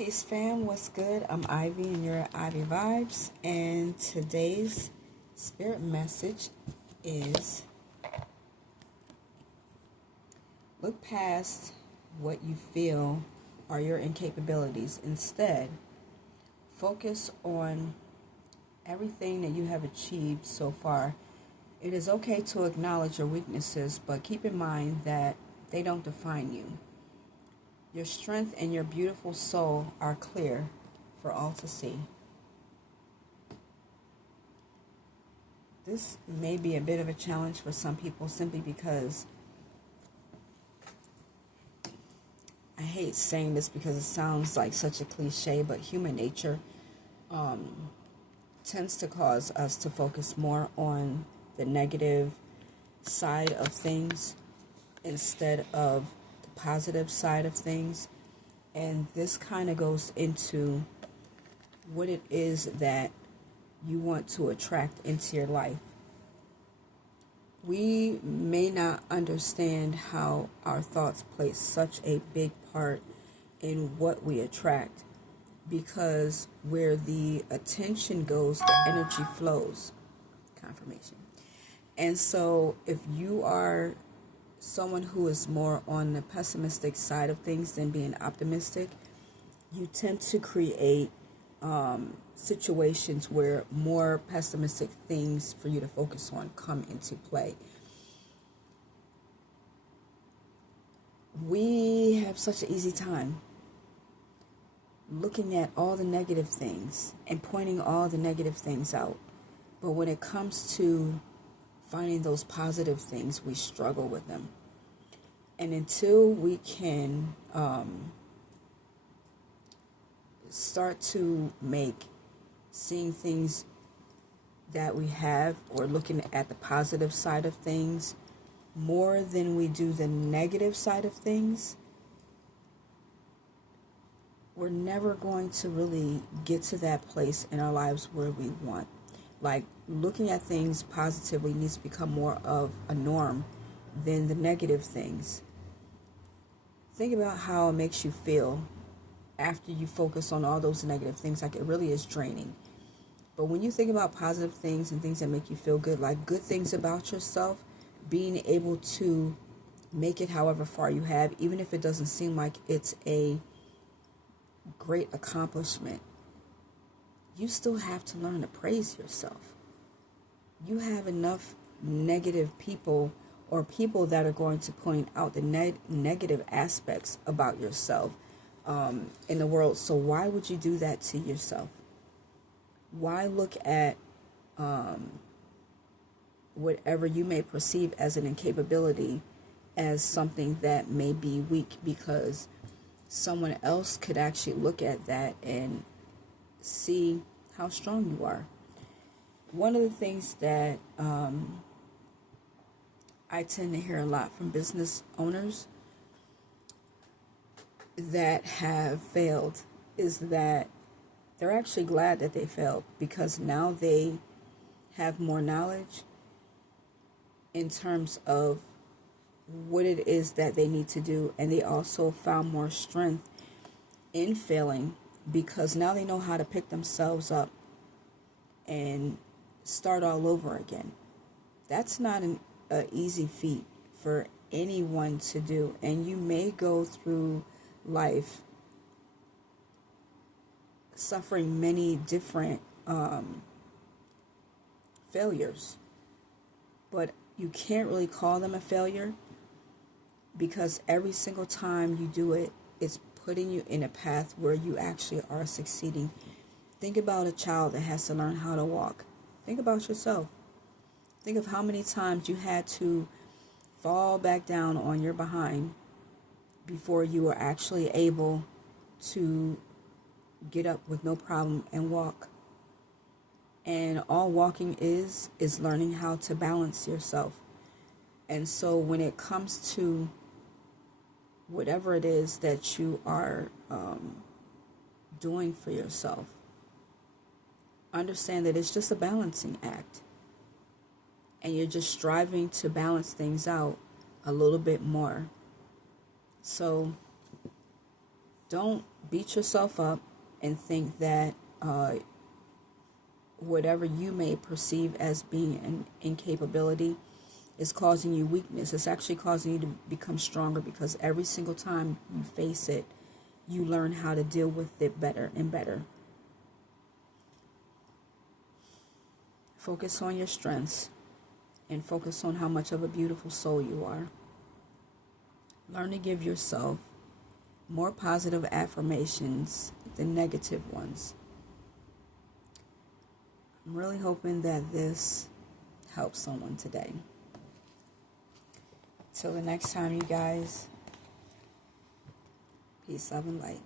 Peace fam, what's good? I'm Ivy and you're at Ivy Vibes, and today's spirit message is look past what you feel are your incapabilities. Instead, focus on everything that you have achieved so far. It is okay to acknowledge your weaknesses, but keep in mind that they don't define you. Your strength and your beautiful soul are clear for all to see. This may be a bit of a challenge for some people simply because I hate saying this because it sounds like such a cliche, but human nature tends to cause us to focus more on the negative side of things instead of the positive side of things. And this kind of goes into what it is that you want to attract into your life. We may not understand how our thoughts play such a big part in what we attract, because where the attention goes, the energy flows. Confirmation. And so if you are someone who is more on the pessimistic side of things than being optimistic, you tend to create situations where more pessimistic things for you to focus on come into play. We have such an easy time looking at all the negative things and pointing all the negative things out. But when it comes to finding those positive things, we struggle with them. And until we can start to make seeing things that we have, or looking at the positive side of things more than we do the negative side of things, we're never going to really get to that place in our lives where we want. Like, looking at things positively needs to become more of a norm than the negative things. Think about how it makes you feel after you focus on all those negative things. Like, it really is draining. But when you think about positive things and things that make you feel good, like good things about yourself, being able to make it however far you have, even if it doesn't seem like it's a great accomplishment, you still have to learn to praise yourself. You have enough negative people, or people that are going to point out the negative aspects about yourself in the world. So why would you do that to yourself? Why look at whatever you may perceive as an incapability as something that may be weak, because someone else could actually look at that and see how strong you are. One of the things that I tend to hear a lot from business owners that have failed is that they're actually glad that they failed, because now they have more knowledge in terms of what it is that they need to do, and they also found more strength in failing, because now they know how to pick themselves up and start all over again. That's not an easy feat for anyone to do, and you may go through life suffering many different failures, but you can't really call them a failure, because every single time you do it, it's putting you in a path where you actually are succeeding. Think about a child that has to learn how to walk. Think about yourself. Think of how many times you had to fall back down on your behind before you were actually able to get up with no problem and walk. And all walking is learning how to balance yourself. And so when it comes to whatever it is that you are doing for yourself, understand that it's just a balancing act. And you're just striving to balance things out a little bit more. So Don't beat yourself up and think that whatever you may perceive as being an incapability is causing you weakness. It's actually causing you to become stronger, because every single time you face it, you learn how to deal with it better and better. Focus on your strengths and focus on how much of a beautiful soul you are. Learn to give yourself more positive affirmations than negative ones. I'm really hoping that this helps someone today. Till the next time, you guys, peace, love, and light.